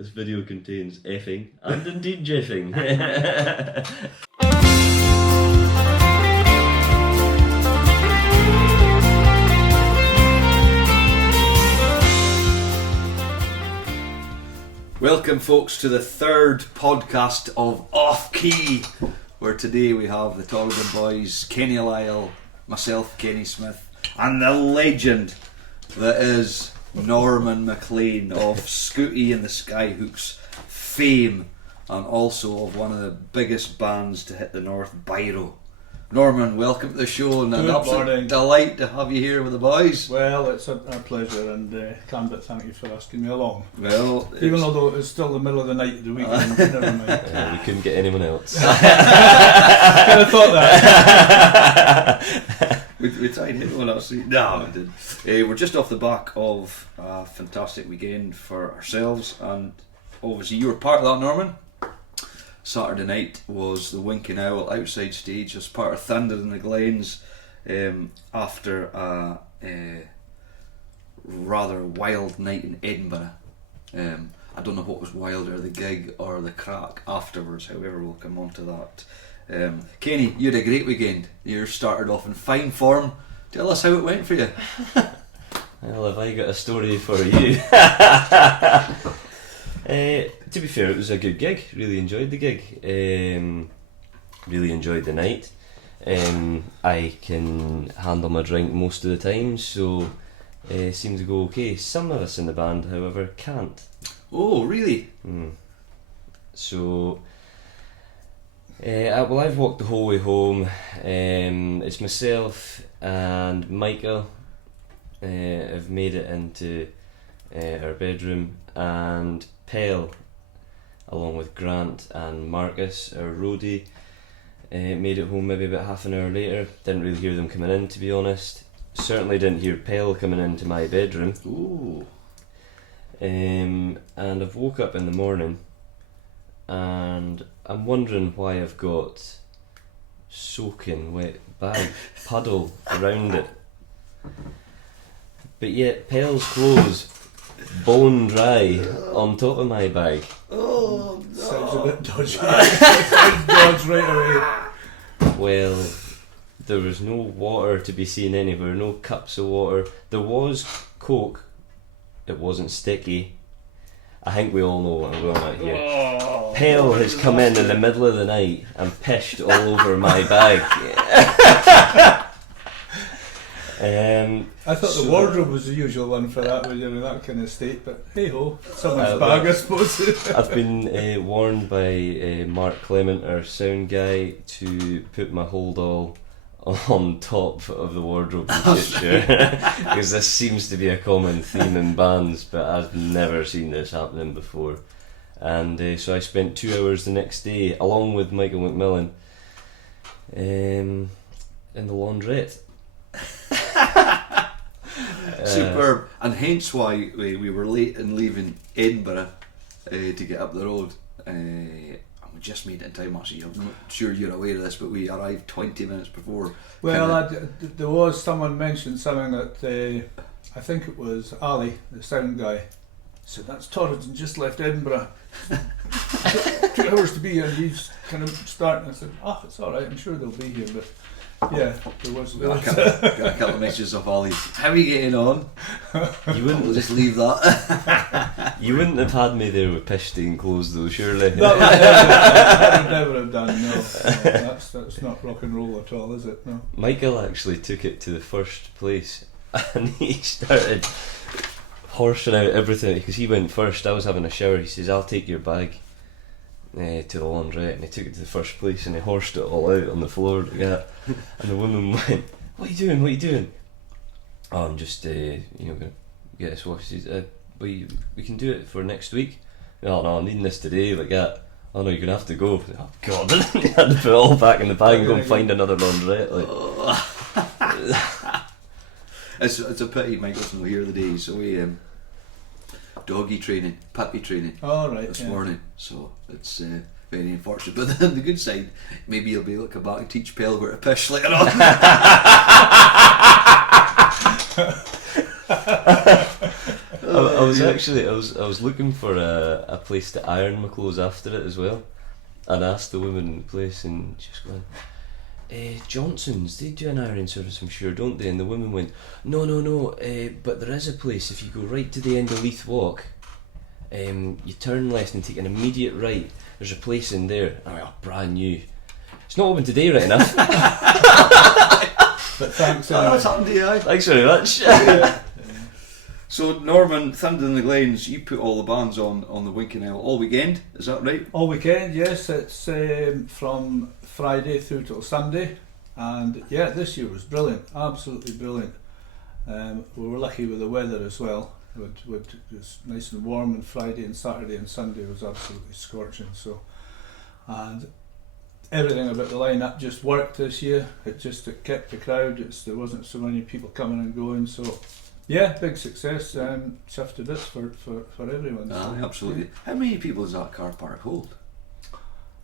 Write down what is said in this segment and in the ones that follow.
This video contains effing and indeed jiffing. Welcome, folks, to the third podcast of Off Key, where today we have the Torridon boys, Kenny Lyle, myself, Kenny Smith, and the legend that is Norman MacLean of Scooty The Skyhooks fame, and also of one of the biggest bands to hit the North, BIRO. Norman, welcome to the show, and an absolute delight to have you here with the boys. Well, it's a pleasure, and can't but thank you for asking me along. Well, even although it's still the middle of the night of the weekend, never mind. We couldn't get anyone else. I kind of thought that. we tried hitting one else. No, we didn't. We're just off the back of a fantastic weekend for ourselves, and obviously you were part of that, Norman. Saturday night was the Winking Owl outside stage as part of Thunder In The Glens, after a rather wild night in Edinburgh. I don't know what was wilder, the gig or the crack afterwards, however we'll come on to that. Kenny, you had a great weekend. You started off in fine form. Tell us how it went for you. Well, have I got a story for you? To be fair, it was a good gig. Really enjoyed the gig. Really enjoyed the night. I can handle my drink most of the time, so it seemed to go okay. Some of us in the band, however, can't. Oh, really? So, well, I've walked the whole way home. It's myself and Michael have made it into our bedroom, and Pell, along with Grant and Marcus, our roadie, made it home maybe about half an hour later. Didn't really hear them coming in, to be honest. Certainly didn't hear Pell coming into my bedroom. Ooh. And I've woke up in the morning and I'm wondering why I've got soaking wet bag puddle around it. But yet Pell's clothes bone dry on top of my bag. Oh no. Sounds a bit dodgy. Sounds dodgy right away. Well, there was no water to be seen anywhere, no cups of water. There was Coke, it wasn't sticky. I think we all know what I'm going at here. Oh, Pell has come in the middle of the night and pissed all over my bag. I thought the wardrobe was the usual one for that when you're in that kind of state, but hey ho, someone's bag, I suppose. I've been warned by Mark Clement, our sound guy, to put my hold all on top of the wardrobe in future, because this seems to be a common theme in bands, but I've never seen this happening before. And so I spent 2 hours the next day, along with Michael McMillan, in the laundrette. Superb, and hence why we were late in leaving Edinburgh to get up the road. And we just made it in time. Actually, I'm not sure you're aware of this, but we arrived 20 minutes before. Well, there was someone mentioned something that I think it was Ali, the sound guy, said that's Torridon just left Edinburgh. 2 hours to be here, and he's kind of starting. I said, it's alright, I'm sure they'll be here, but yeah, there was got a couple of messages of Ollie. How are you getting on? You wouldn't we'll just leave that. You wouldn't have had me there with pish stained clothes though, surely. That would never have done. No, that's not rock and roll at all, is it? No. Michael actually took it to the first place, and he started horsing out everything because he went first. I was having a shower. He says, "I'll take your bag to the laundrette," and he took it to the first place and he horsed it all out on the floor like that. And the woman went, what are you doing? Oh, I'm just going to get this washed. He said, we can do it for next week. No, I'm needing this today, like that. Oh no, you're going to have to go. Oh god. He had to put it all back in the bag and go and find another laundrette. It's a pity Mike doesn't hear the day, so we doggy training, puppy training this morning, so it's very unfortunate. But then the good side, maybe you'll be able to come back and teach Pell where to pish later on. I was looking for a place to iron my clothes after it as well, and I asked the woman in the place, and she was going, Johnson's, they do an ironing service, I'm sure, don't they? And the woman went, no, but there is a place. If you go right to the end of Leith Walk, you turn left and take an immediate right, there's a place in there. I went, oh, brand new. It's not open today, right enough. But thanks. That's happened to you. Thanks very much. So Norman, Thunder In The Glens, you put all the bands on the Winking Isle all weekend, is that right? All weekend, yes. It's from Friday through till Sunday, and yeah, this year was brilliant, absolutely brilliant. We were lucky with the weather as well. It was nice and warm on Friday, and Saturday and Sunday was absolutely scorching. So, and everything about the lineup just worked this year. It kept the crowd. There wasn't so many people coming and going. So, yeah, big success. Chuffed to bits for everyone. So, absolutely. Yeah. How many people does that car park hold?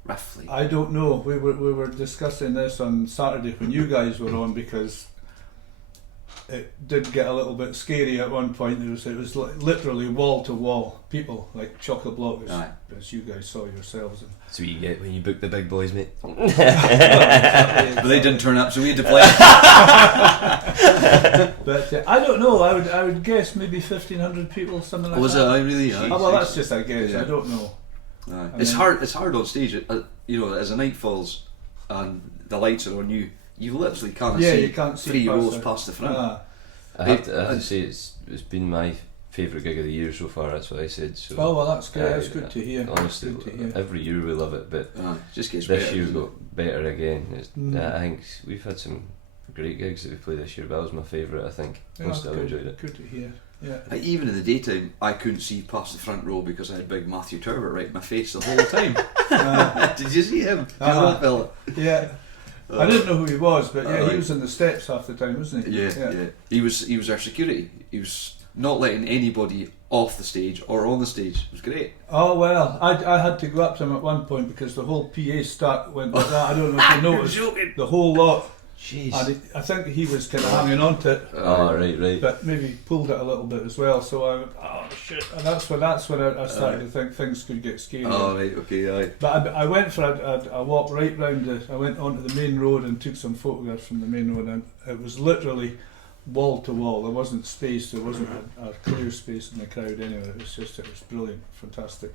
Roughly. I don't know. We were discussing this on Saturday when you guys were on, because it did get a little bit scary at one point. It was literally wall to wall people, like chock-a block, as you guys saw yourselves. That's what you get when you book the big boys, mate. Well, exactly. But they didn't turn up, so we had to play. But I don't know. I would guess maybe 1,500 people, something like that. Was it? I really. Well, that's just a guess. Yeah. I don't know. It's hard. It's hard on stage. You know, as the night falls and the lights are on you, you literally can't see. You can't see 3 rows past the front. I have to say it's been my favourite gig of the year so far. That's what I said. So, oh well, that's good. That's good to hear. Honestly, every year we love it, but just gets this better, year's got better again. I think we've had some great gigs that we played this year, but that was my favourite. I think most I've enjoyed it. Good to hear. Yeah. Even in the daytime, I couldn't see past the front row because I had big Matthew Turbot right in my face the whole time. Did you see him? That fella? Yeah. I didn't know who he was, but yeah, he was in the steps half the time, wasn't he? Yeah. He was our security. He was not letting anybody off the stage or on the stage. It was great. Oh well, I had to go up to him at one point because the whole PA start went like that. I don't know if you noticed the whole lot. Jeez. And I think he was kind of hanging on to it. Oh, right. But maybe pulled it a little bit as well. So I went, oh shit! And that's when I started to think things could get scary. Oh right, okay, aye. But I went for a walk right round. I went onto the main road and took some photographs from the main road, and it was literally wall to wall. There wasn't space. There wasn't a clear space in the crowd anyway. It was brilliant, fantastic.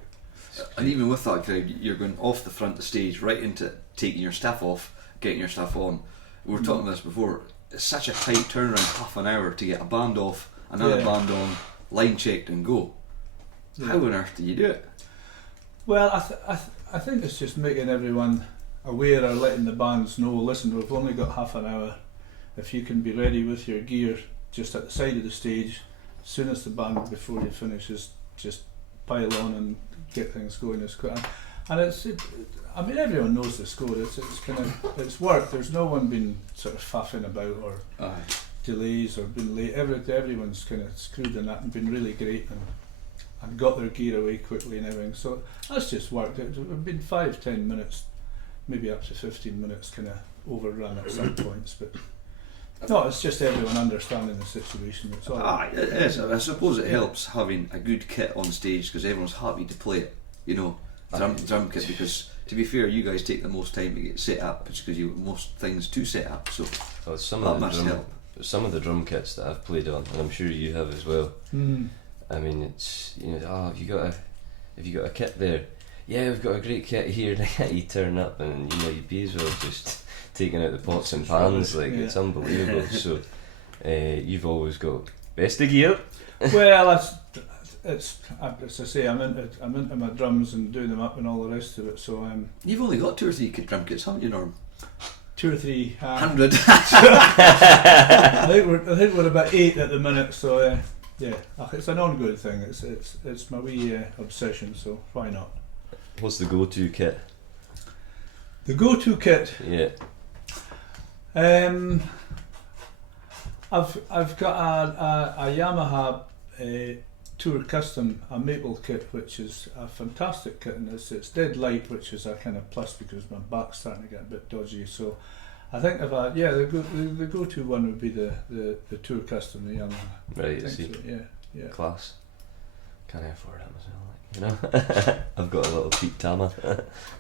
And even with that crowd, you're going off the front of the stage right into taking your stuff off, getting your stuff on. We were talking about this before. It's such a tight turnaround, half an hour to get a band off, another band on, line checked and go. How on earth do you do it? Well, I think it's just making everyone aware or letting the bands know, listen, we've only got half an hour. If you can be ready with your gear just at the side of the stage, as soon as the band, before you finish, just pile on and get things going as quick. And I mean, everyone knows the score. It's worked. There's no one been sort of faffing about or delays or been late. Everyone's kind of screwed in that and been really great and got their gear away quickly and everything. So that's just worked. It's been 5-10 minutes, maybe up to 15 minutes, kind of overrun at some points, but. No, it's just everyone understanding the situation. It's all it is. I suppose it helps having a good kit on stage because everyone's happy to play it. You know, drum kit, because to be fair, you guys take the most time to get set up because you have most things to set up. So some that must help. Some of the drum kits that I've played on, and I'm sure you have as well. I mean, it's have you got a kit there? Yeah, we've got a great kit here. You turn up and you'd be as well just taking out the pots and pans, it's unbelievable. So you've always got best of gear. Well, it's as I say, I'm into my drums and doing them up and all the rest of it. So you've only got 2 or 3 drum kits, haven't you, Norm? 2 or 300. I think we're about 8 at the minute. So it's an ongoing thing. It's my wee obsession. So why not? What's the go-to kit? The go-to kit. Yeah. I've got a Yamaha Tour Custom, a maple kit, which is a fantastic kit, and it's dead light, which is a kind of plus because my back's starting to get a bit dodgy. So I think the go-to one would be the Tour Custom, the Yamaha. Right, I see. So, yeah. Class. Can't afford it myself, like, you know. I've got a little Pete Tama.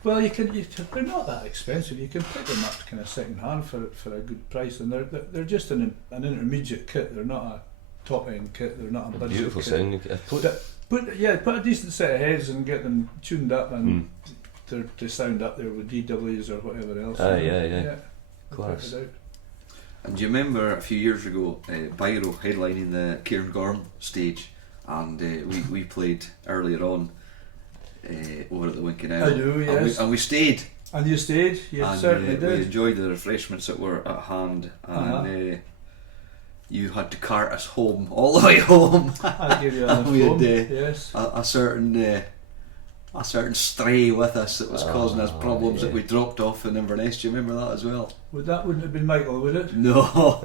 Well, they're not that expensive. You can pick them up kind of second hand for a good price, and they're just an intermediate kit. They're not a top end kit. They're not a budget Beautiful kit. sound. Put a decent set of heads and get them tuned up, and they sound up there with DWs or whatever else. Yeah. Class. And do you remember a few years ago, BIRO headlining the Cairngorm stage, and we played earlier on over at the Winking Owl. I do, yes. And we stayed. And you stayed? You certainly did. We enjoyed the refreshments that were at hand, and you had to cart us home, all the way home. I gave you a we home, had yes. a certain stray with us that was causing us problems that we dropped off in Inverness. Do you remember that as well? That wouldn't have been Michael, would it? No.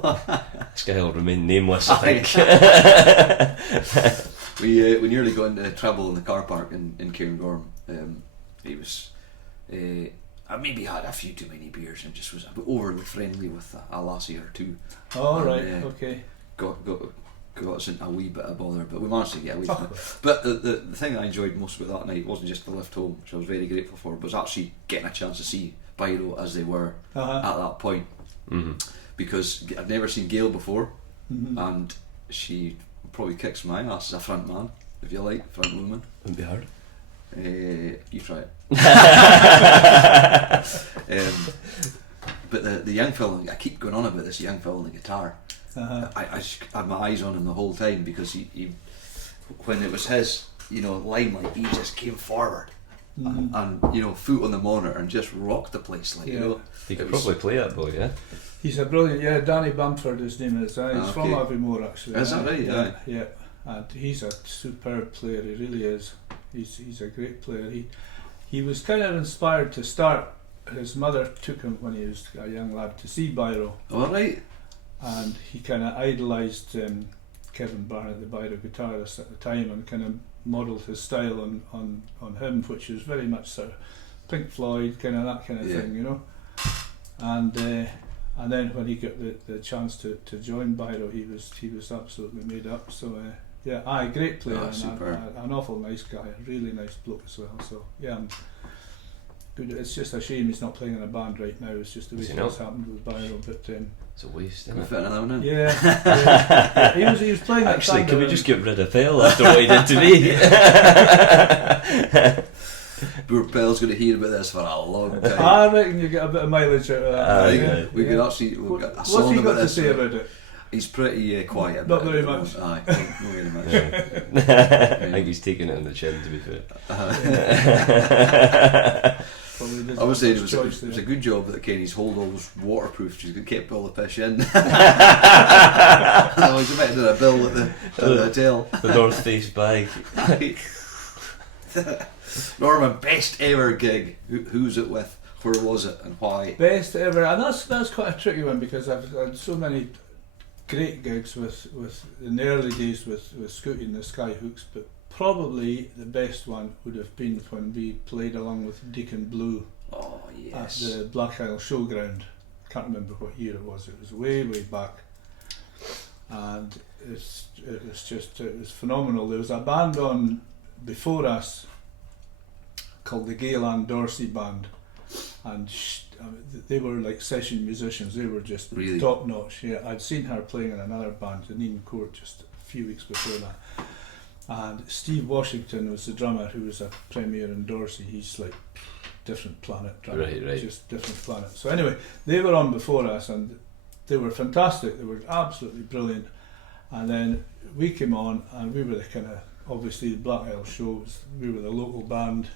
This guy will remain nameless, I think. We nearly got into trouble in the car park in Cairngorm. He was maybe had a few too many beers and just was a bit overly friendly with a lassie or two. Oh, right, okay. Got us into a wee bit of bother, but we managed to get away from it. But the thing I enjoyed most about that night wasn't just the lift home, which I was very grateful for, but was actually getting a chance to see BIRO as they were at that point. Because I'd never seen Gail before, and she probably kicks my ass as a front man, if you like, front woman. Wouldn't be hard. You try it. But the young fella, I keep going on about this young fella on the guitar. I just had my eyes on him the whole time, because he when it was his, limelight, he just came forward and foot on the monitor and just rocked the place, like. He could probably play that boy, yeah. He's a brilliant, Danny Bamford, his name is. He's from Aviemore, actually. Is that right? Yeah. And he's a superb player. He really is. He's a great player. He was kind of inspired to start. His mother took him when he was a young lad to see BIRO. All right. And he kind of idolised Kevin Barnett, the BIRO guitarist at the time, and kind of modelled his style on him, which was very much sort of Pink Floyd, kind of that kind of thing, And then when he got the chance to join BIRO, he was absolutely made up. So great player, and an awful nice guy, a really nice bloke as well. So I'm good. It's just a shame he's not playing in a band right now. It's just the way things happened with BIRO, but. It's a waste, isn't it? Fit another one in. Yeah. He was playing. Actually, can we just get rid of Phil after what he did to me? Poor Pell's going to hear about this for a long time. I reckon you get a bit of mileage out of that. We could actually get a song What's he got about to this. say about it? He's pretty quiet. Not very much. Aye, not very much. I think he's taking it on the chin, to be fair. I would say it was a good job that Kenny's hold-all was waterproof. She's kept all the piss in. Otherwise, you might have done a bill at the hotel. The North Face bag. Norman, best ever gig. Who's it with? Where was it, and why? Best ever, and that's quite a tricky one, because I've had so many great gigs with in the early days with Scooty The Skyhooks, but probably the best one would have been when we played along with Deacon Blue at the Black Isle Showground. I can't remember what year it was. It was way back, and it was phenomenal. There was a band on before us called the Gayland Dorsey Band, and they were like session musicians. They were just really top notch. Yeah, I'd seen her playing in another band, the Neen Court, just a few weeks before that. And Steve Washington was the drummer, who was a premier in Dorsey. He's like different planet drummer, right. Just different planet. So anyway, they were on before us, and they were fantastic. They were absolutely brilliant. And then we came on, and we were the kind of, obviously the Black Isle shows. We were the local band,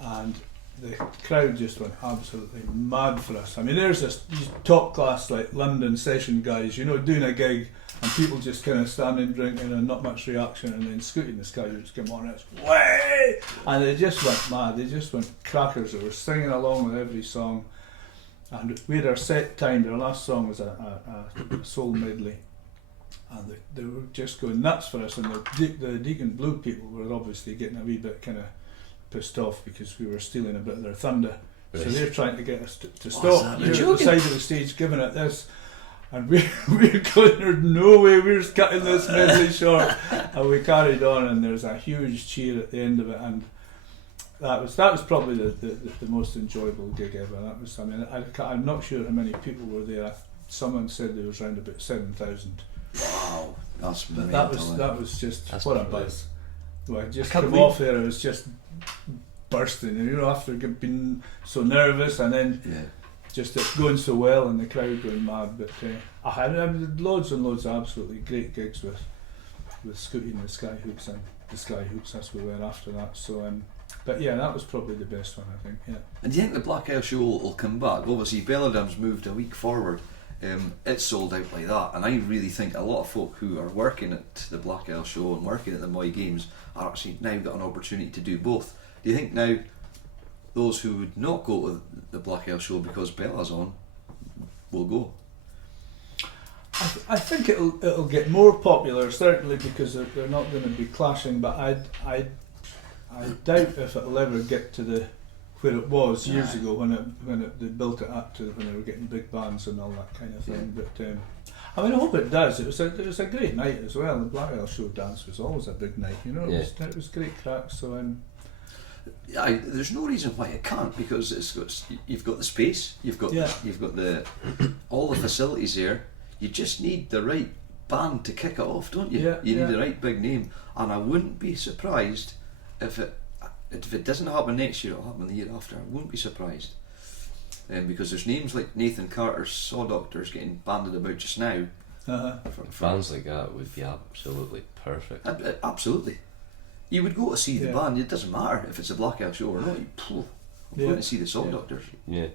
and the crowd just went absolutely mad for us. I mean, there's these top class like London session guys, doing a gig, and people just kind of standing drinking and not much reaction, and then Scooty The Skyhooks came on, and it's way, and they just went mad. They just went crackers. They were singing along with every song, and we had our set timed. Our last song was a soul medley, and they were just going nuts for us. And the Deacon Blue people were obviously getting a wee bit kind of pissed off because we were stealing a bit of their thunder. Right. So they're trying to get us to stop. You're at the side of the stage giving it this. And we're going, there's no way we're cutting this medley short. And we carried on, and there's a huge cheer at the end of it, and that was probably the most enjoyable gig ever. That was, I mean, I'm not sure how many people were there. Someone said there was around about 7,000. Wow, that's mental. That was just That's what a brilliant. buzz. Well, I just come off there, I was just bursting, and after being so nervous, and then just it going so well, and the crowd going mad. But I had loads and loads of absolutely great gigs with Scooty and the Skyhooks, and the Skyhooks. That's where we were after that. So, but yeah, that was probably the best one, I think. Yeah. And do you think the Black Isle show will come back? Obviously, Belladam's moved a week forward. It's sold out like that, and I really think a lot of folk who are working at the Black Isle show and working at the Moy Games are actually now got an opportunity to do both. Do you think now those who would not go to the Black Isle show because Bella's on will go? I think it'll get more popular, certainly, because they're not going to be clashing. But I doubt if it'll ever get to where it was years ago when they built it up to when they were getting big bands and all that kind of thing. But I mean, I hope it does. It was a great night as well. The Black Isle show dance was always a big night. It was great crack. So there's no reason why it can't, because you've got the space, you've got the all the facilities there. You just need the right band to kick it off, don't you? You need the right big name, and I wouldn't be surprised if it doesn't happen next year. It'll happen the year after. I wouldn't be surprised, because there's names like Nathan Carter's Saw Doctors getting banded about just now. Bands like that would be absolutely perfect. Absolutely. You would go to see the band. It doesn't matter if it's a Black Isle show or not. I'm going to see the Saw Doctors. Yeah.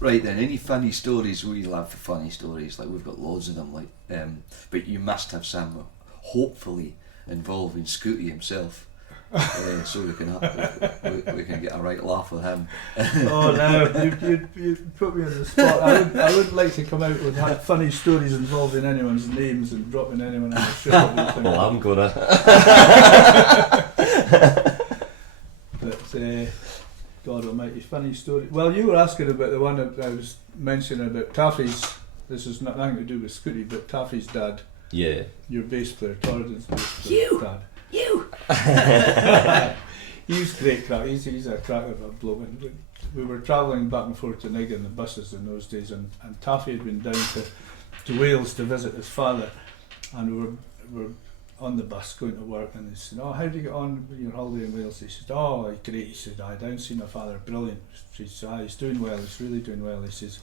Right then, any funny stories? We love funny stories. Like, we've got loads of them. Like, but you must have some, hopefully involving Scooty himself, so we can get a right laugh with him. Oh no, you put me on the spot. I wouldn't like to come out with funny stories involving anyone's names and dropping anyone on the show. Well, I'm gonna. But God almighty, funny story. Well, you were asking about the one that I was mentioning about Taffy's. This is nothing to do with Scooty, but Taffy's dad. Yeah. Your bass player, Torridon's bass player, dad. You! He's great crack. He's a cracker of a bloke. And we were travelling back and forth to Nigg in the buses in those days, and Taffy had been down to Wales to visit his father, and we were on the bus going to work, and he said, "Oh, how do you get on with your holiday in Wales?" He said, "Oh, great." He said, "I down see my father, brilliant." He said, "He's doing well, he's really doing well." He says,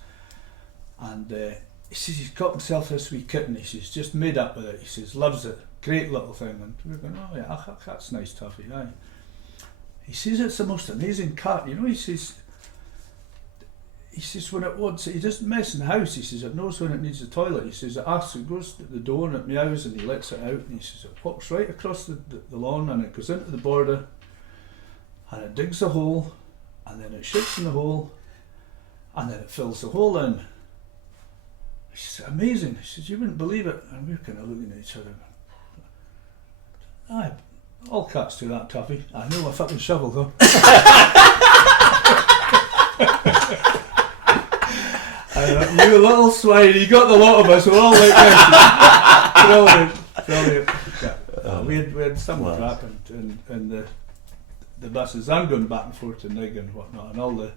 and he says he's got himself this wee kitten. He says, just made up with it. He says, loves it, great little thing. And we're going, "Oh yeah, that's nice, Taffy." Aye. He says it's the most amazing cat. He says when it wants, he doesn't mess in the house. He says it knows when it needs the toilet. He says it asks, it goes to the door and it meows and he lets it out. And he says it walks right across the lawn and it goes into the border and it digs a hole and then it shits in the hole and then it fills the hole in. He says, amazing. He says, you wouldn't believe it. And we're kind of looking at each other. Aye, all cats do that, Taffy. I know a fucking shovel though. You little swine, you got the lot of us, we're all like this. Brilliant. Yeah. We had some crap and the buses. I'm going back and forth to Nigg and whatnot, and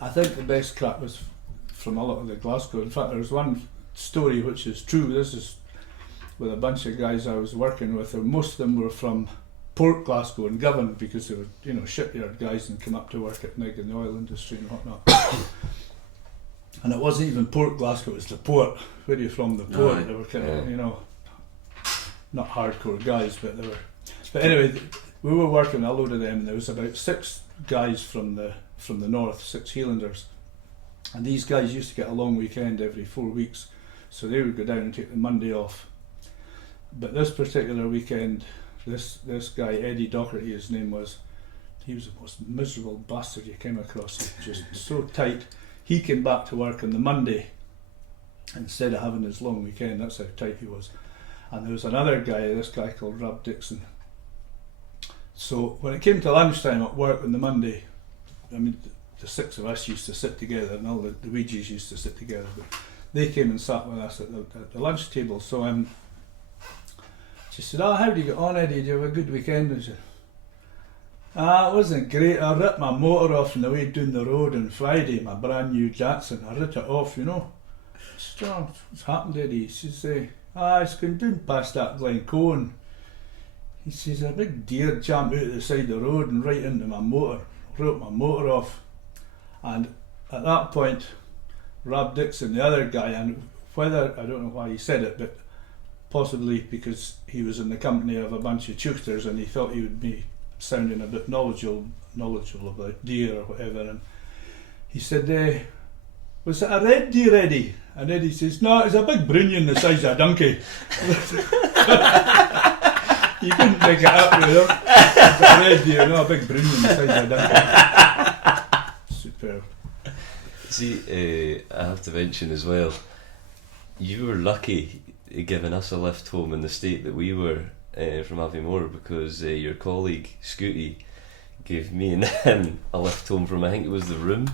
I think the best crap was from a lot of the Glasgow. In fact, there's one story which is true. This is with a bunch of guys I was working with, and most of them were from Port Glasgow and Govan, because they were shipyard guys and come up to work at Nigg in the oil industry and whatnot. And it wasn't even Port Glasgow, it was the port. Where are you from? The port. Right. They were kind of, not hardcore guys, but they were. But anyway, we were working a load of them, and there was about 6 guys from the north, 6 Highlanders, and these guys used to get a long weekend every 4 weeks, so they would go down and take the Monday off. But this particular weekend, this guy Eddie Docherty, his name was, he was the most miserable bastard you came across. He was just so tight. He came back to work on the Monday instead of having his long weekend. That's how tight he was. And there was another guy, this guy called Rob Dixon. So when it came to lunchtime at work on the Monday, I mean, the 6 of us used to sit together, and all the Ouijas used to sit together. But they came and sat with us at the lunch table. So she said, how do you get on, Eddie? Did you have a good weekend? And I said, it wasn't great. I ripped my motor off on the way down the road on Friday, my brand new Datsun. I ripped it off, I said, what's happened, Eddie? She said, it's going down past that Glencoe, and he says, a big deer jumped out of the side of the road and right into my motor. Ripped my motor off. And at that point, Rob Dixon, the other guy, and whether, I don't know why he said it, but possibly because he was in the company of a bunch of chookters and he thought he would be sounding a bit knowledgeable about deer or whatever, and he said, was it a red deer, Eddie? And Eddie says, no, it's a big brunion the size of a donkey. You couldn't make it up, It's a red deer, not a big brunion the size of a donkey. Superb. See, I have to mention as well, you were lucky giving us a lift home in the state that we were from Aviemore, because your colleague Scooty gave me and him a lift home from, I think it was the Room.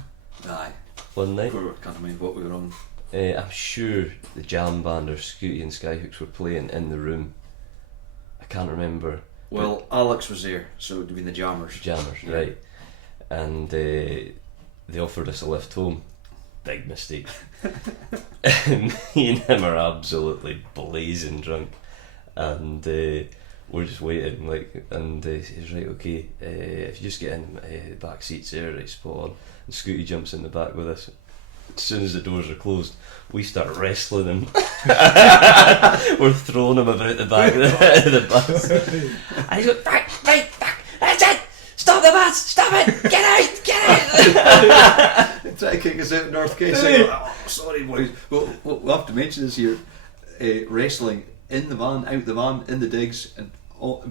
Aye. One night. Can't remember what we were on. I'm sure the jam band or Scooty and Skyhooks were playing in the Room. I can't remember. Well, Alex was there, so it would have been the Jammers. Jammers, right. And they offered us a lift home. Big mistake. And me and him are absolutely blazing drunk, and we're just waiting, and he's right, okay, if you just get in the back seats there, right, spot on. And Scooty jumps in the back with us. As soon as the doors are closed, we start wrestling him. We're throwing him about the back of the bus. And he's going, right, that's it! Stop the bus! Stop it! Get out! Try to kick us out in North Case. Oh, sorry, boys. We'll have to mention this here. Wrestling in the van, out the van, in the digs, and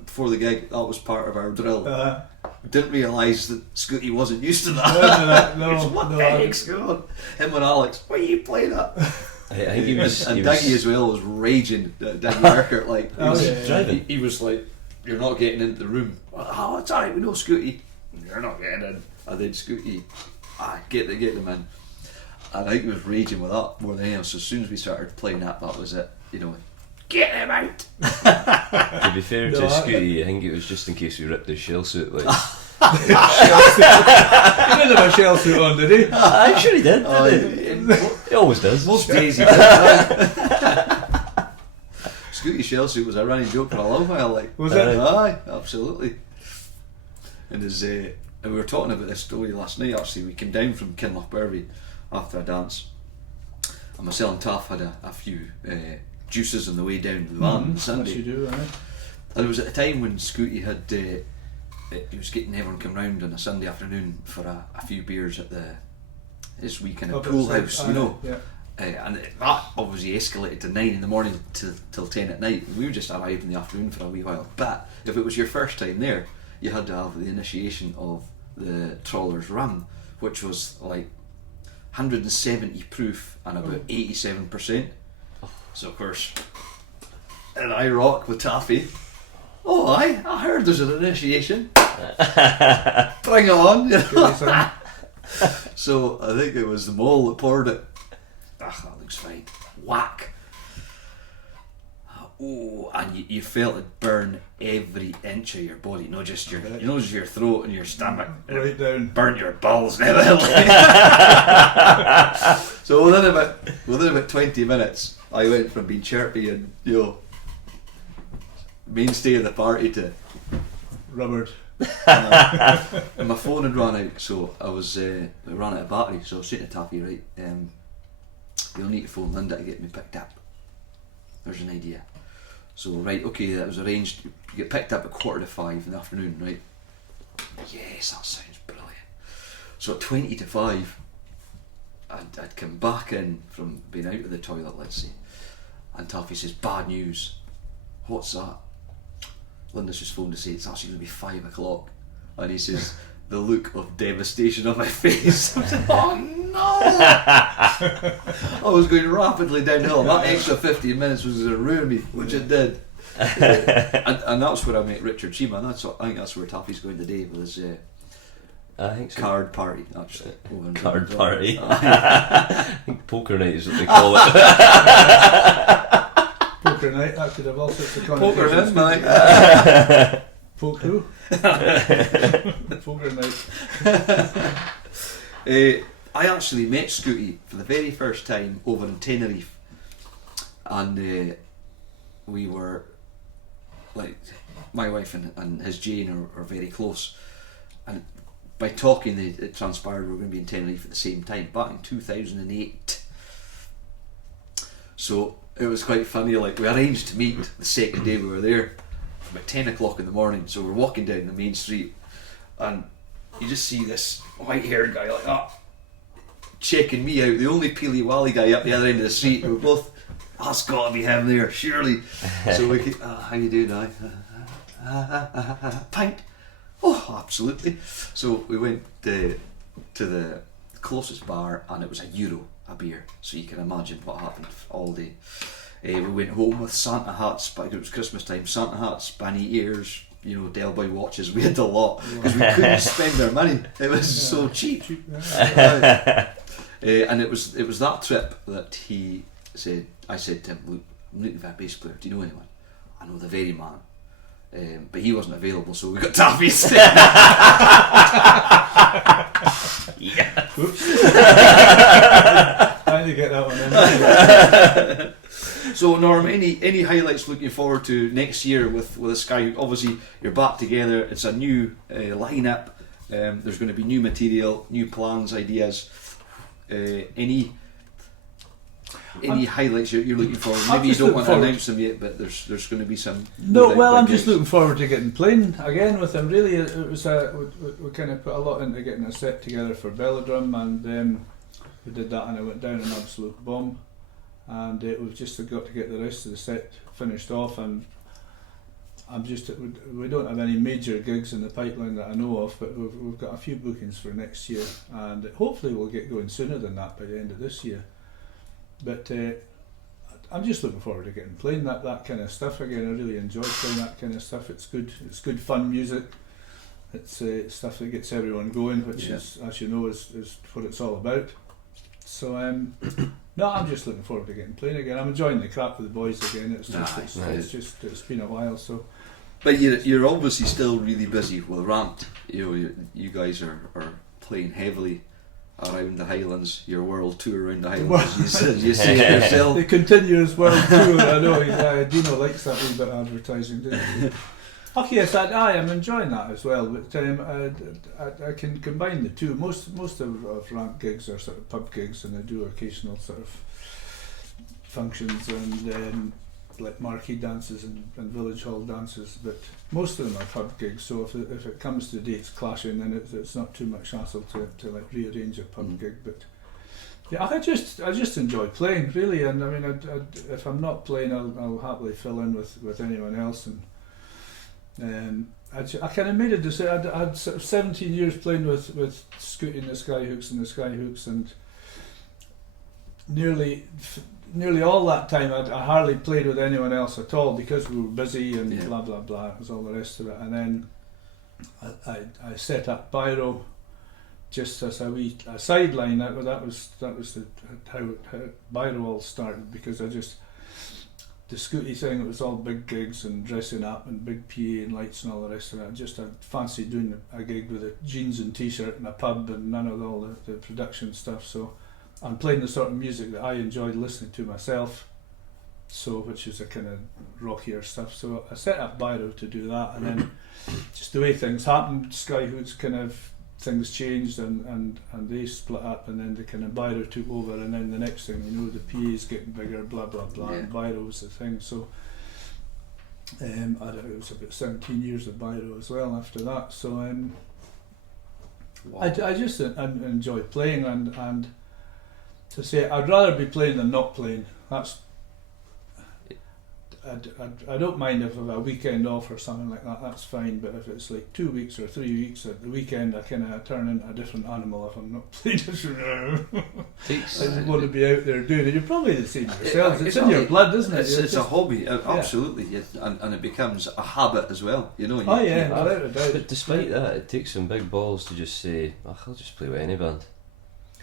before the gig, that was part of our drill. Didn't realise that Scooty wasn't used to that. What the heck's going on? Him and Alex, why are you playing that? I think he was. And Diggy as well was raging. Diggy Urquhart, he was like, you're not getting into the room. Oh, it's alright, we know Scooty. You're not getting in. And then Scooty, get them in. And I think he was raging with that more than anything else. So as soon as we started playing that was it. Get him out! To be fair to Scooty, I think it was just in case we ripped his shell suit. He didn't have a shell suit on, did he? I'm sure he did. He always does. Most days he did. Scooty shell suit was a running joke for a long while. Was it? Aye, absolutely. And we were talking about this story last night. Actually, we came down from Kinlochbervie after a dance, and myself and Taff had a few juices on the way down to the van on Sunday. Yes, you do, right? And it was at the time when Scooty had he was getting everyone come round on a Sunday afternoon for a few beers at his wee kind of pool house, Yeah. And that obviously escalated to 9 in the morning till 10 at night. We were just arrived in the afternoon for a wee while. But if it was your first time there, you had to have the initiation of the trawler's rum, which was like 170 proof and about 87%. So of course, and I rock with Taffy. Oh, I heard there's an initiation. Bring it on. So I think it was the mole that poured it. That looks fine. Whack. Oh, and you felt it burn every inch of your body, not just your throat and your stomach. Right down. Burnt your balls and everything. So within about 20 minutes, I went from being chirpy and mainstay of the party to rubbered. And my phone had run out, so I ran out of battery. So I was saying to Taffy, right, you'll need to phone Linda to get me picked up. There's an idea. So right, okay, that was arranged. You get picked up at 4:45 in the afternoon, right? Yes, that sounds brilliant. So at 20 to 5, I'd come back in from being out of the toilet, let's say, and Taffy says, bad news. What's that? Linda's just phoned to say it's actually going to be 5 o'clock, and he says, the look of devastation on my face. I was like, oh no! I was going rapidly downhill. That extra 15 minutes was going to ruin me, which it did. And that's where I met Richard Shima. I think that's where Taffy's going today. Was I think so. Card party, actually. Card party. Aye. I think poker night is what they call it. Poker night, that could have all sorts of Poker connotations. him, mate. Poke who? Poker night. I actually met Scooty for the very first time over in Tenerife, and we were like, my wife and his Jane are very close, and by talking it transpired we were going to be in Tenerife at the same time back in 2008. So it was quite funny, like we arranged to meet the second day we were there about 10 o'clock in the morning. So we're walking down the main street and you just see this white haired guy like that checking me out, the only Peely Wally guy up the other end of the street. We're both, that's got to be him there, surely. So we keep, how you doing now? Pint? Oh, absolutely. So we went to the closest bar and it was €1 a beer. So you can imagine what happened all day. We went home with Santa hats, but it was Christmas time. Santa hats, bunny ears, you know, Del Boy watches. We had a lot because we couldn't spend our money. It was so cheap. And it was that trip that he said. I said to him, "Look, I'm looking for a bass player. Do you know anyone?" "I know the very man." But he wasn't available, so we got Taffy instead. Yeah. Oops. I had to get that one in. So Norm, any highlights looking forward to next year with the Skyhook? Obviously you're back together, it's a new lineup, there's going to be new material, new plans, ideas. Any highlights you're looking forward? Maybe you don't want to announce them yet, but there's going to be some. No, well, I'm just looking forward to getting playing again with him. Really, it was we kind of put a lot into getting a set together for Belladrum, and we did that, and it went down an absolute bomb. And we've just got to get the rest of the set finished off, and we don't have any major gigs in the pipeline that I know of, but we've got a few bookings for next year, and hopefully we'll get going sooner than that by the end of this year. But I'm just looking forward to getting playing that kind of stuff again. I really enjoy playing that kind of stuff. It's good fun music. It's stuff that gets everyone going, which is, as you know, is what it's all about. So no, I'm just looking forward to getting playing again. I'm enjoying the crap with the boys again. It's been a while. So, but you're obviously still really busy with Rant. You guys are playing heavily around the Highlands. Your world tour around the Highlands. You say it yourself. The continuous world tour. I know Dino likes that wee bit of advertising, doesn't he? Okay, yes, I am enjoying that as well. But I can combine the two. Most of Rant gigs are sort of pub gigs, and I do occasional sort of functions and like marquee dances and village hall dances. But most of them are pub gigs. So if it comes to dates clashing, then it's not too much hassle to like rearrange a pub gig. But yeah, I just enjoy playing really. And I mean, if I'm not playing, I'll happily fill in with anyone else. And I kind of made a decision. I had sort of 17 years playing with Scooty and the Skyhooks, and nearly all that time I hardly played with anyone else at all because we were busy and blah blah blah. It was all the rest of it. And then I set up BIRO just as a sideline. That was how BIRO all started, because the Scooty thing, it was all big gigs and dressing up and big PA and lights and all the rest of it. I fancied doing a gig with a jeans and t-shirt in a pub and none of all the production stuff. So I'm playing the sort of music that I enjoyed listening to myself, so which is a kind of rockier stuff. So I set up BIRO to do that, and then just the way things happened, Skyhooks kind of things changed and they split up, and then the kind of BIRO took over, and then the next thing you know, the PA's getting bigger, blah blah blah, and BIRO was the thing. So it was about 17 years of BIRO as well after that. So wow. I just enjoy playing, and to say I'd rather be playing than not playing. I don't mind if I have a weekend off or something like that. That's fine. But if it's like 2 weeks or 3 weeks at the weekend, I kind of turn into a different animal if I'm not playing. I just want to be out there doing it. You're probably the same yourselves. It's in your blood, isn't it? It's a hobby, absolutely, and it becomes a habit as well. You know. Oh yeah, without a doubt. But despite that, it takes some big balls to just say, "Oh, I'll just play with any band."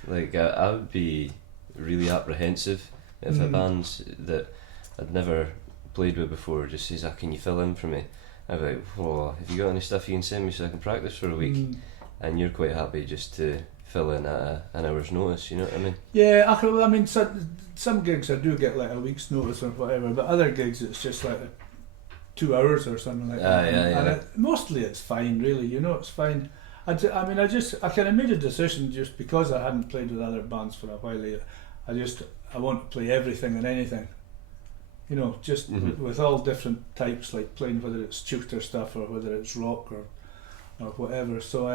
Like I would be really apprehensive if a band that I'd never played with before just says, can you fill in for me? I'd be like, have you got any stuff you can send me so I can practice for a week? And you're quite happy just to fill in at an hour's notice, you know what I mean? Yeah, I mean, some gigs I do get like a week's notice or whatever, but other gigs it's just like 2 hours or something like that. And mostly it's fine, really, you know, it's fine. I kind of made a decision just because I hadn't played with other bands for a while. I want to play everything and anything, you know, just with all different types, like playing whether it's tutor stuff or whether it's rock or whatever. So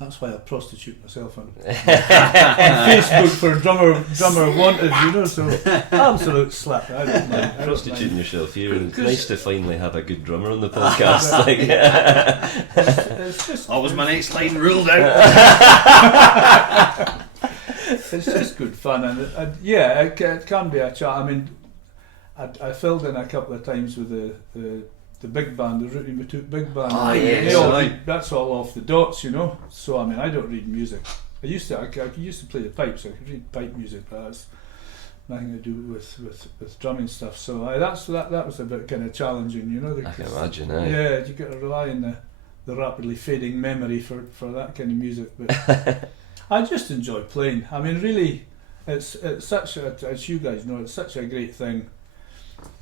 that's why I prostitute myself on Facebook for drummer wanted, you know. So absolute slap. I don't mind. Prostituting yourself here. It's nice to finally have a good drummer on the podcast. It's just that was my next line ruled out. It's just good fun, and it can be a chat. I mean, I filled in a couple of times with the big band, the Rooty Matoot big band. That's all off the dots, you know. So I mean, I don't read music. I used to play the pipes. I could read pipe music, but that's nothing to do with drumming stuff. So that was a bit kind of challenging, you know. I can imagine. Yeah, you got to rely on the rapidly fading memory for that kind of music, but. I just enjoy playing. I mean, really, it's such a, as you guys know, it's such a great thing.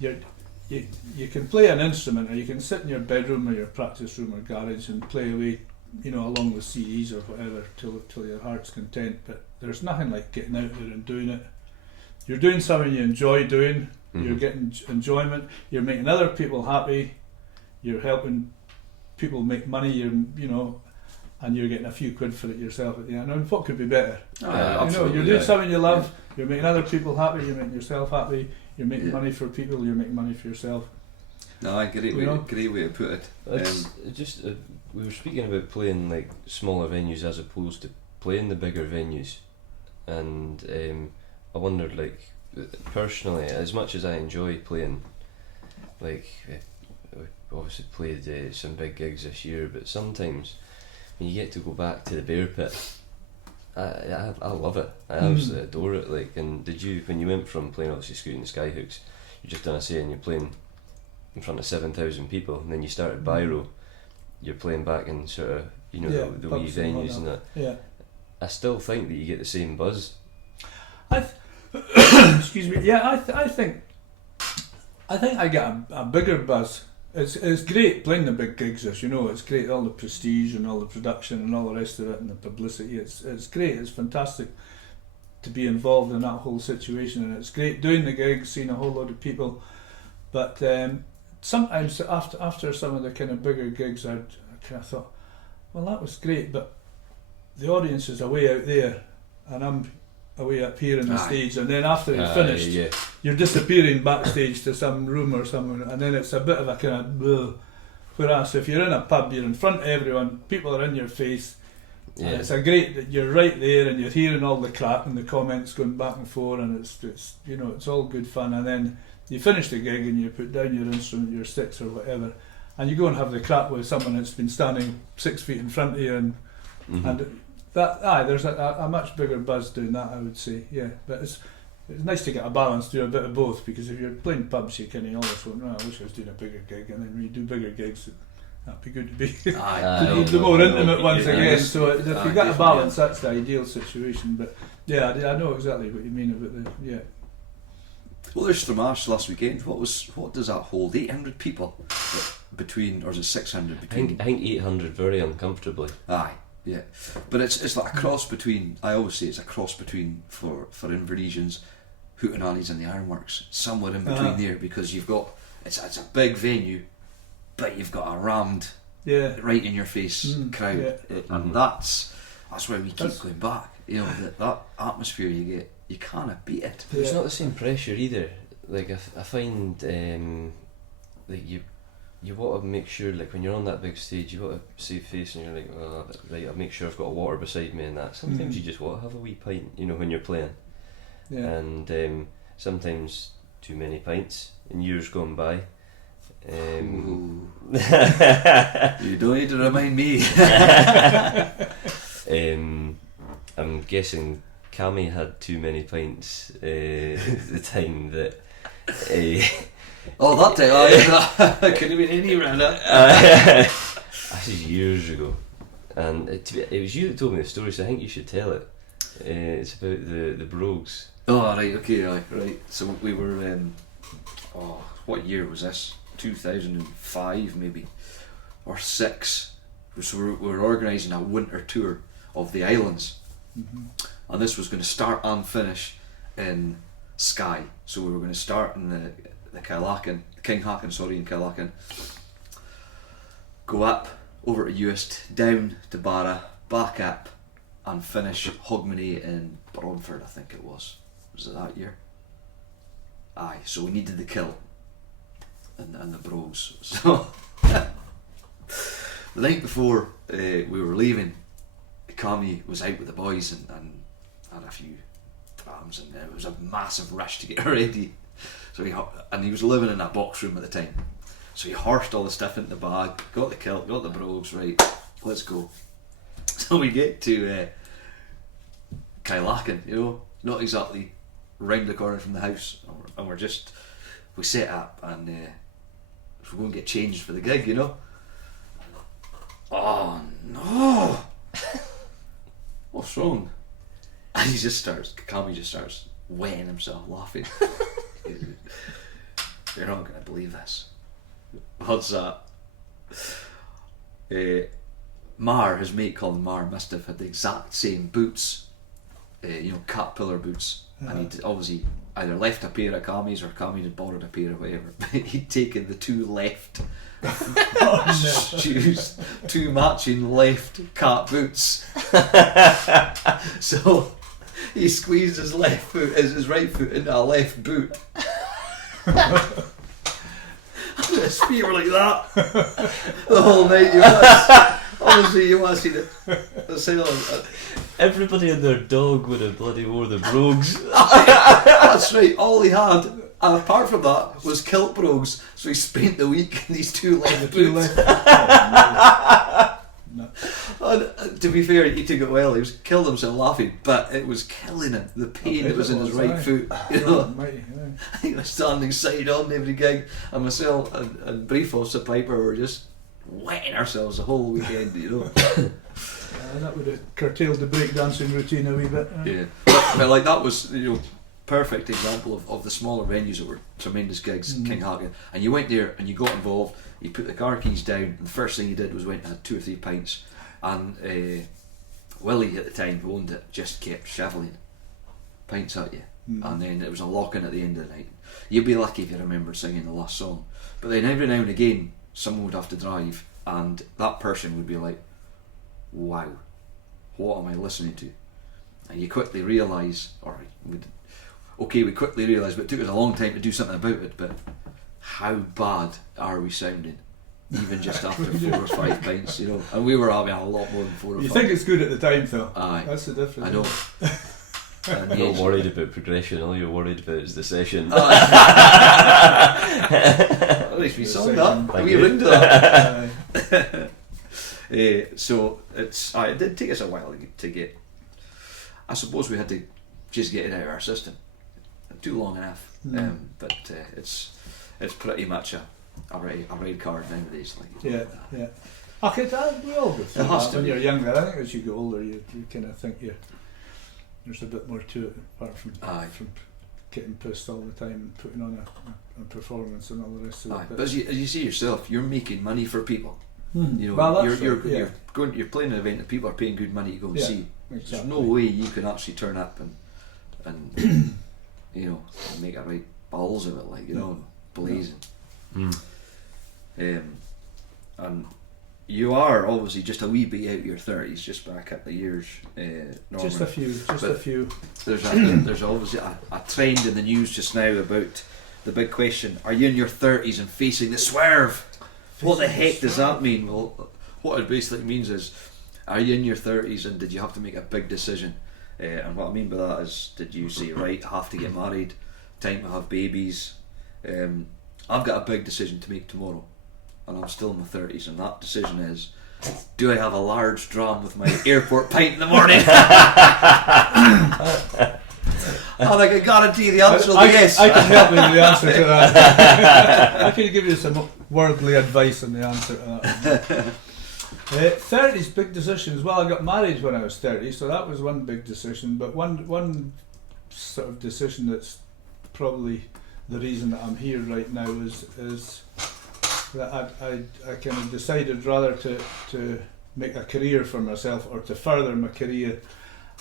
You can play an instrument, or you can sit in your bedroom or your practice room or garage and play away, you know, along with CDs or whatever till your heart's content. But there's nothing like getting out there and doing it. You're doing something you enjoy doing. You're getting enjoyment. You're making other people happy. You're helping people make money. You know. And you're getting a few quid for it yourself at the end. And what could be better? You know, you're doing something you love, you're making other people happy, you're making yourself happy, you're making money for people, you're making money for yourself. No, great way to put it. It's just we were speaking about playing like smaller venues as opposed to playing the bigger venues, and I wondered, like, personally, as much as I enjoy playing, like, we obviously played some big gigs this year, but sometimes when you get to go back to the bear pit, I love it. I absolutely adore it. Like, and did you, when you went from playing obviously Scooty The Skyhooks, you just done a say and you're playing in front of 7,000 people, and then you started BIRO, you're playing back in sort of, you know, the wee venues and that. Yeah. I still think that you get the same buzz. Excuse me. Yeah, I think I get a bigger buzz. It's great playing the big gigs, as you know. It's great, all the prestige and all the production and all the rest of it, and the publicity. It's great. It's fantastic to be involved in that whole situation, and it's great doing the gigs, seeing a whole load of people. But sometimes after some of the kind of bigger gigs, I kind of thought, well, that was great, but the audience is away out there, and I'm away up here on the stage, and then after it's finished, you're disappearing backstage to some room or somewhere, and then it's a bit of a kind of bleh. Whereas if you're in a pub, you're in front of everyone, people are in your face, and it's a great that you're right there and you're hearing all the crap and the comments going back and forth, and it's you know, it's all good fun. And then you finish the gig and you put down your instrument, your sticks or whatever, and you go and have the crap with someone that's been standing 6 feet in front of you, and that there's a much bigger buzz doing that, I would say. Yeah, but it's nice to get a balance, do a bit of both, because if you're playing pubs, you kind of always want, I wish I was doing a bigger gig, and then when you do bigger gigs, that'd be good to be the more intimate ones again. So if you got a balance, that's the ideal situation. But yeah, I know exactly what you mean about the Well, there's Stramash last weekend. What does that hold? 800 people between, or is it 600 between? I think 800 very uncomfortably. Aye. Yeah, but it's like a cross between. I always say it's a cross between for Invernessians, Hootenannies and the Ironworks, somewhere in between there, because you've got it's a big venue, but you've got a rammed, right in your face crowd, and that's why we keep going back. You know, that atmosphere you get, you can't beat it. But it's not the same pressure either. like I find like you want to make sure, like when you're on that big stage, you want to save face, and you're like, oh, right, I'll make sure I've got a water beside me and that. Sometimes you just want to have a wee pint, you know, when you're playing. Yeah. And sometimes too many pints in years gone by. You don't need to remind me. I'm guessing Cammy had too many pints the time that. Oh, that day, I couldn't have been any around it. This is years ago, and it was you that told me the story, so I think you should tell it. It's about the brogues. Oh, right, okay, right. So we were, what year was this? 2005 maybe, or 6. So we were organising a winter tour of the islands, and this was going to start and finish in Skye. So we were going to start in the King Hacken, in Kylaken, go up over to Uist, down to Barra, back up, and finish Hogmanay in Bronford, I think it was. Was it that year? Aye, so we needed the kilt and the brogues. So the night before we were leaving, Cammy was out with the boys and had a few drams, and it was a massive rush to get ready. So he was living in that box room at the time. So he horsed all the stuff into the bag, got the kilt, got the brogues, right, let's go. So we get to Kylaken, you know, not exactly round the corner from the house, and we set up and we're going to get changed for the gig, you know. Oh no! What's wrong? And Cammy just starts wetting himself laughing. You're not going to believe this. What's that? Mar, his mate called him Mar, must have had the exact same boots, caterpillar boots, and he'd obviously either left a pair of Cammy's or Cammy had borrowed a pair of whatever. He'd taken the two left shoes, two matching left cat boots. So he squeezed his his right foot into a left boot. His feet were like that the whole night. Obviously, you want to see the sailor. Everybody and their dog would have bloody wore the brogues. That's right. All he had, and apart from that, was kilt brogues. So he spent the week in these two left boots. No. And, to be fair, he took it well. He was killed himself laughing, but it was killing him. The pain that was in his right foot. You know, he was standing side on every gig, and myself and Briefos the Piper were just wetting ourselves the whole weekend. You know, that would have curtailed the breakdancing routine a wee bit. Yeah, but like that was perfect example of the smaller venues that were tremendous gigs. King Hagen, and you went there and you got involved. You put the car keys down, and the first thing you did was went and had 2 or 3 pints, and Willie at the time who owned it just kept shoveling pints at you, and then it was a lock-in at the end of the night. You'd be lucky if you remembered singing the last song, but then every now and again someone would have to drive, and that person would be like, wow, what am I listening to? And you quickly realise, we quickly realised, but it took us a long time to do something about it, but how bad are we sounding even just after 4 or 5 pints, and we were having a lot more than 4 or 5. You think it's good at the time though. Aye, that's the difference. I know. You're not worried about progression, all you're worried about is the session. At least we sang that, we ringed that. So it did take us a while to get, I suppose we had to just get it out of our system. Too long enough, but it's pretty much a ride card nowadays. Yeah. Okay, we all go through that when you're younger. I think as you get older, you kind of think there's a bit more to it apart from getting pissed all the time and putting on a performance and all the rest of it. But as you see yourself, you're making money for people. Well, you're playing an event that people are paying good money to go and see. Exactly. There's no way you can actually turn up and make a right balls of it, blazing. And you are obviously just a wee bit out your 30s, just back up the years, Norman. Just a few. There's obviously a trend in the news just now about the big question: are you in your 30s and facing the swerve? What the heck does that mean? Well, what it basically means is, are you in your 30s and did you have to make a big decision? And what I mean by that is, did you say, right, I have to get married, time to have babies? I've got a big decision to make tomorrow, and I'm still in my 30s, and that decision is, do I have a large dram with my airport pint in the morning? And I can guarantee the answer will be yes. I can help you with the answer to that. I can give you some worldly advice on the answer to that. 30's big decisions. Well, I got married when I was 30, so that was one big decision. But one sort of decision that's probably the reason that I'm here right now is that I kind of decided rather to make a career for myself, or to further my career.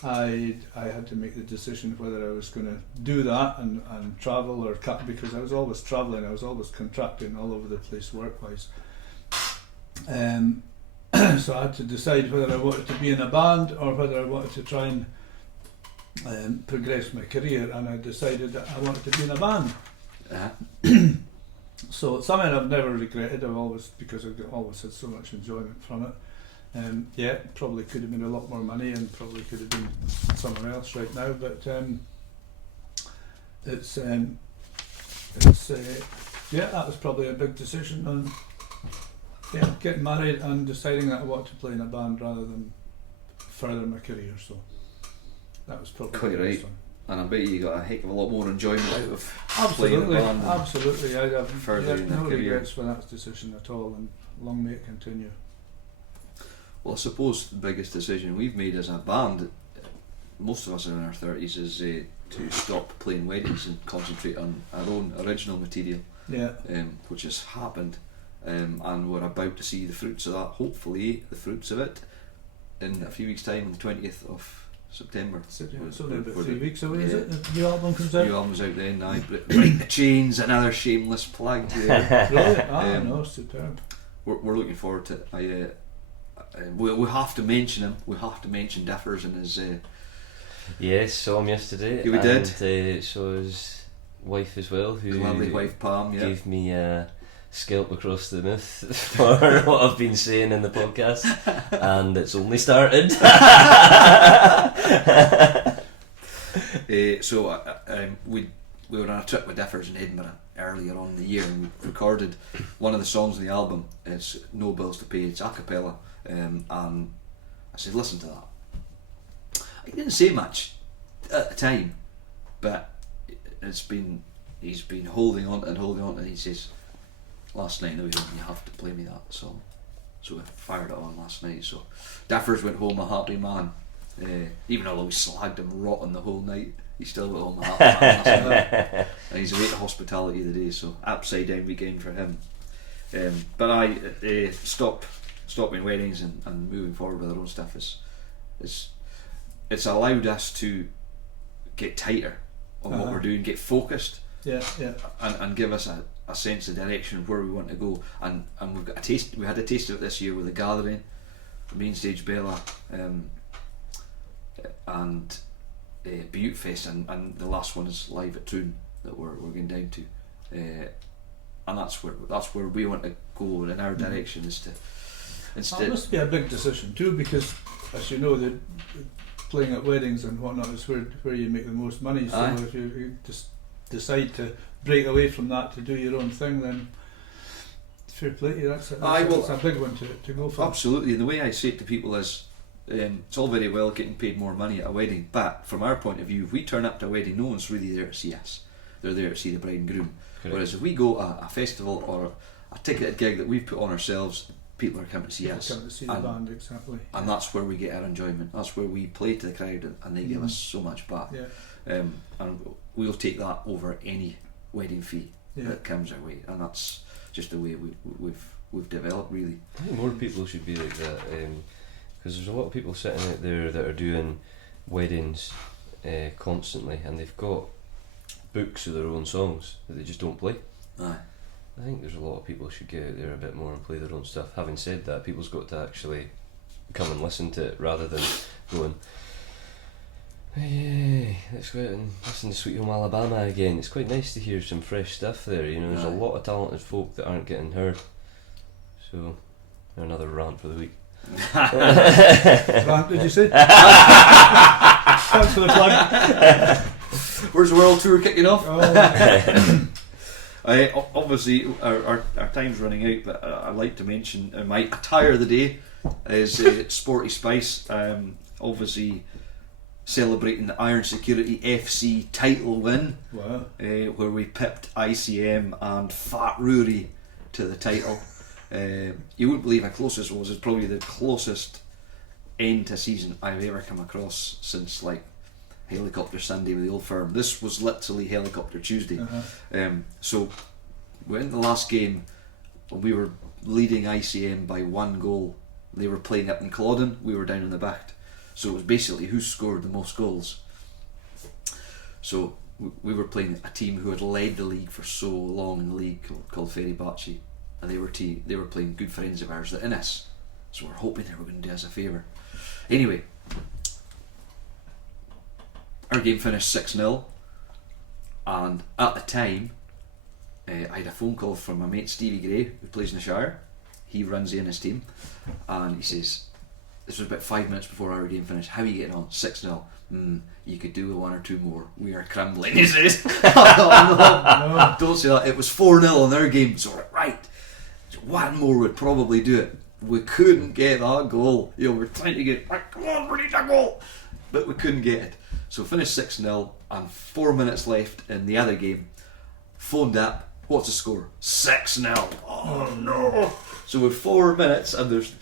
I had to make the decision whether I was going to do that and travel or cut, because I was always travelling, I was always contracting all over the place work-wise. So I had to decide whether I wanted to be in a band or whether I wanted to try and progress my career, and I decided that I wanted to be in a band. So it's something I've never regretted. Because I've always had so much enjoyment from it. Yeah, probably could have been a lot more money and probably could have been somewhere else right now, but yeah, that was probably a big decision, and yeah, getting married and deciding that I wanted to play in a band rather than further my career, so that was probably quite the right. biggest one. And I bet you got a heck of a lot more enjoyment out of playing in a Absolutely, band. absolutely. I have furthering no their career. regrets for that decision at all, and long may it continue. Well, I suppose the biggest decision we've made as a band, most of us are in our 30s, is to stop playing weddings and concentrate on our own original material, Yeah. which has happened, and we're about to see the fruits of that, hopefully the fruits of it, in a few weeks' time, on the 20th of September. It's only about We're 3 the- weeks away, yeah. is it? The new album comes out? New album's out then, now. Break the Chains, another shameless plug there. Brilliant. No, superb. We're looking forward to it. We have to mention him. We have to mention Differs and his. Yes, saw him yesterday. Yeah, we did. And saw his wife as well, who His lovely wife Pam. Yeah. gave me a scalp across the mouth for what I've been saying in the podcast, and it's only started. We were on a trip with Differs in Edinburgh earlier on in the year, and we recorded one of the songs on the album. It's No Bills to Pay. It's a cappella, and I said, listen to that. He didn't say much at the time, but he's been holding on and he says, last night, you have to play me that song. So we fired it on last night. So Differs went home a happy man, even although we slagged him rotten the whole night. He still went home a happy man last night. And he's away to hospitality today, so upside down weekend for him. But I stopping weddings and moving forward with our own stuff it's allowed us to get tighter on what we're doing, get focused, Yeah. and give us a sense of direction of where we want to go. And we've got a taste. We had a taste of it this year with the Gathering, the Main Stage Bella, and Butte Fest, and the last one is live at Troon that we're going down to, and that's where we want to go in our direction, is to instead. That must be a big decision too, because as you know, playing at weddings and whatnot is where you make the most money. So Aye. if you just decide to break away from that to do your own thing, then fair play to you. That's a big one to go for. Absolutely, and the way I say it to people is, it's all very well getting paid more money at a wedding, but from our point of view, if we turn up to a wedding, no one's really there to see us. They're there to see the bride and groom. Correct. Whereas if we go to a festival or a ticketed gig that we've put on ourselves, people are coming to see us. Come to see the band, exactly. And that's where we get our enjoyment. That's where we play to the crowd, and they give us so much back. Yeah. And we'll take that over any wedding fee Yeah. that comes our way, and that's just the way we've developed, really. I think more people should be like that, because there's a lot of people sitting out there that are doing weddings constantly, and they've got books of their own songs that they just don't play. Aye. I think there's a lot of people who should get out there a bit more and play their own stuff. Having said that, people's got to actually come and listen to it rather than going, Yeah, let's go out and listen to Sweet Home Alabama again. It's quite nice to hear some fresh stuff there. You know, there's a lot of talented folk that aren't getting heard. So, another rant for the week. Rant, did you say? Thanks for the plug. Where's the world tour kicking off? Oh. Obviously, our time's running out, but I'd like to mention my attire of the day is Sporty Spice. Obviously, celebrating the Iron Security FC title win, Wow. where we pipped ICM and Fat Rory to the title. You wouldn't believe how close this was. It's probably the closest end to season I've ever come across since like Helicopter Sunday with the Old Firm. This was literally Helicopter Tuesday. So we went in the last game and we were leading ICM by 1 goal. They were playing up in Culloden, we were down in the back. So it was basically who scored the most goals. So we were playing a team who had led the league for so long in the league called Ferrybachi, and they were playing good friends of ours, the Innis. So we're hoping they were going to do us a favour. Anyway, our game finished 6-0, and at the time I had a phone call from my mate Stevie Gray, who plays in the Shire. He runs the Innis team, and he says, this was about 5 minutes before our game finished, how are you getting on? 6-0. You could do 1 or 2 more. We are crumbling, he says. No, don't say that. It was 4-0 in their game, so right, 1 more would probably do it. We couldn't get that goal. You know, we're trying to get, come on, we need a goal, but we couldn't get it. So finished 6-0, and 4 minutes left in the other game. Phoned up. What's the score? 6-0. Oh no! So with 4 minutes, and there's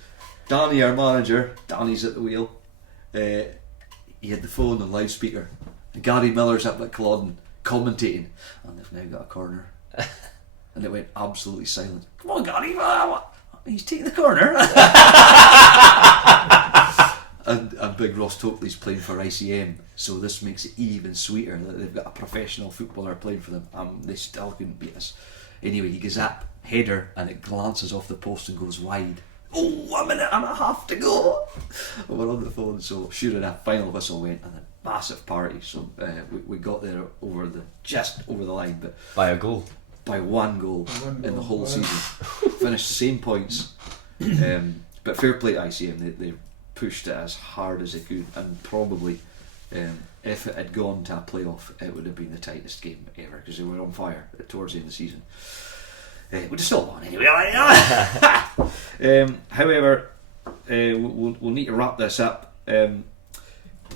Danny, our manager. Danny's at the wheel. He had the phone on loudspeaker. And Gary Miller's up at Culloden commentating, and they've now got a corner. And it went absolutely silent. Come on, Gary! He's taking the corner. And Big Ross Tokley's playing for ICM, so this makes it even sweeter that they've got a professional footballer playing for them. They still couldn't beat us. Anyway, he goes up, header, and it glances off the post and goes wide. Oh, 1 minute and a half to go. We're on the phone, so sure enough, final whistle went, and a massive party. So we got there just over the line, but By a goal. by 1 goal in the whole season. Finished same points, but fair play to ICM. They pushed it as hard as they could, and probably if it had gone to a playoff, it would have been the tightest game ever, because they were on fire towards the end of the season. We'd have still won anyway. However, we'll need to wrap this up.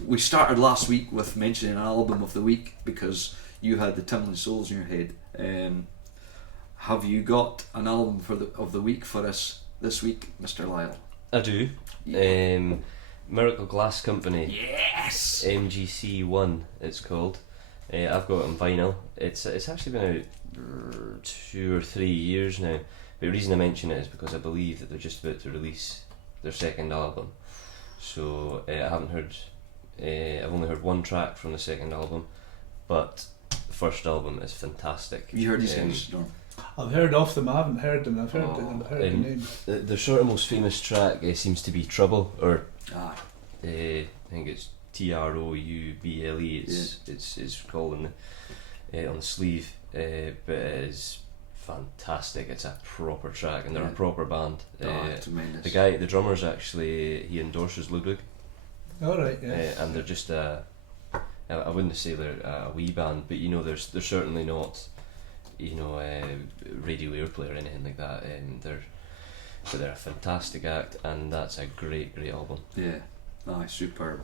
We started last week with mentioning an album of the week because you had the Tumbling Souls in your head. Have you got an album of the week for us this week, Mr. Lyle? I do. Yeah. Miracle Glass Company. Yes. MGC1 it's called. I've got it on vinyl. It's actually been out 2 or 3 years now. But the reason I mention it is because I believe that they're just about to release their second album. So I haven't heard. I've only heard 1 track from the second album, but the first album is fantastic. Have you heard these guys, Norm? I've heard of them, I haven't heard them, I've heard the name. The sort of most famous track seems to be Trouble, or Ah. I think it's Trouble. It's called on the sleeve, but it is fantastic. It's a proper track, and they're a proper band. Tremendous. The drummer's actually, he endorses Ludwig. Alright, yeah. And they're just I wouldn't say they're a wee band, but you know, they're certainly not, you know, radio airplay or anything like that. They're a fantastic act, and that's a great album. Yeah, superb.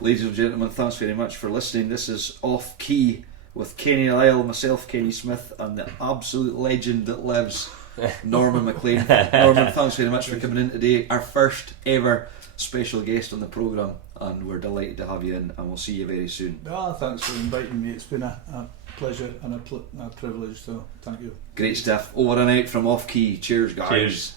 Ladies and gentlemen, thanks very much for listening. This is Off Key with Kenny Lyle, myself, Kenny Smith, and the absolute legend that lives, Norman MacLean. Norman, thanks very much for coming in today. Our first ever special guest on the programme, and we're delighted to have you in, and we'll see you very soon. Thanks for inviting me. It's been a pleasure and a privilege, so thank you. Great stuff. Over and out from Off Key. Cheers, guys. Cheers.